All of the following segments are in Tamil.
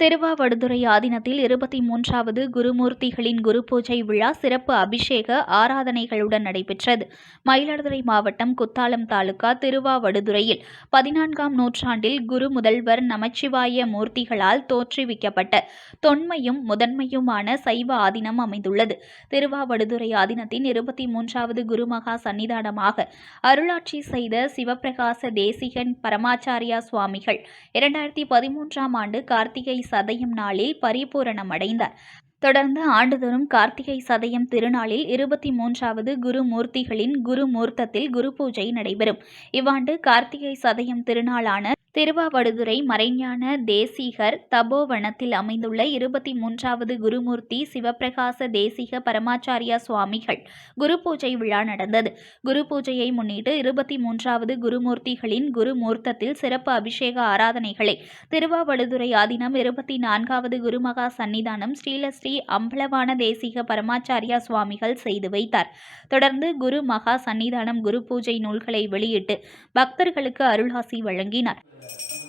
திருவாவடுதுறை ஆதீனத்தில் இருபத்தி மூன்றாவது குருமூர்த்திகளின் குரு பூஜை விழா சிறப்பு அபிஷேக ஆராதனைகளுடன் நடைபெற்றது. மயிலாடுதுறை மாவட்டம் குத்தாலம் தாலுகா திருவாவடுதுறையில் பதினான்காம் நூற்றாண்டில் குரு முதல்வர் நமச்சிவாய மூர்த்திகளால் தோற்றுவிக்கப்பட்ட தொன்மையும் முதன்மையுமான சைவ ஆதீனம் அமைந்துள்ளது. திருவாவடுதுறை ஆதீனத்தின் இருபத்தி மூன்றாவது குருமகா சன்னிதானமாக அருளாட்சி செய்த சிவப்பிரகாச தேசிகன் பரமாச்சாரியா சுவாமிகள் இரண்டாயிரத்தி பதிமூன்றாம் ஆண்டு கார்த்திகை சதயம் நாளில் பரிபூரணம் அடைந்தார். தொடர்ந்து ஆண்டுதோறும் கார்த்திகை சதயம் திருநாளில் இருபத்தி மூன்றாவது குருமூர்த்திகளின் குருமூர்த்தத்தில் குரு பூஜை நடைபெறும். இவ்வாண்டு கார்த்திகை சதயம் திருநாளான திருவாவடுதுறை மறைஞான தேசிகர் தபோவனத்தில் அமைந்துள்ள இருபத்தி மூன்றாவது குருமூர்த்தி சிவப்பிரகாச தேசிக பரமாச்சாரியா சுவாமிகள் குரு பூஜை விழா நடந்தது. குரு பூஜையை முன்னிட்டு இருபத்தி மூன்றாவது குருமூர்த்திகளின் குருமூர்த்தத்தில் சிறப்பு அபிஷேக ஆராதனைகளை திருவாவடுதுறை ஆதீனம் இருபத்தி நான்காவது குருமகா சன்னிதானம் ஸ்ரீலஸ்ரீ அம்பலவான தேசிக பரமாச்சாரியா சுவாமிகள் செய்து வைத்தார். தொடர்ந்து குரு மகா சன்னிதானம் குரு பூஜை நூல்களை வெளியிட்டு பக்தர்களுக்கு அருளாசி வழங்கினார். that.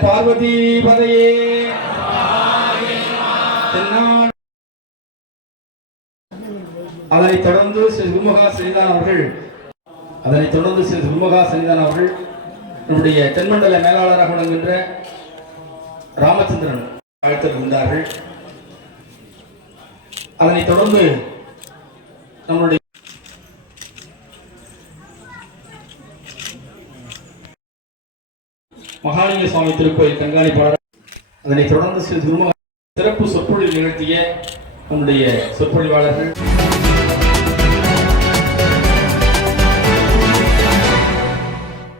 பார்வதி பதையே அதனைத் தொடர்ந்து ஸ்ரீ குருமகா சன்னிதானம் அவர்கள் அதனைத் தொடர்ந்து ஸ்ரீ குருமகா சன்னிதானம் அவர்கள் நம்முடைய தென்மண்டல மேலாளராக விளங்குகின்ற ராமச்சந்திரன் வாழ்த்திருக்கின்றார்கள் அதனைத் தொடர்ந்து நம்முடைய மகாலிங்க சுவாமி திருக்கோயில் கண்காணிப்பாளர் அதனைத் தொடர்ந்து சிறு சிறப்பு சொற்பொழிவு நிகழ்த்திய நம்முடைய சொற்பொழிவாளர்கள்.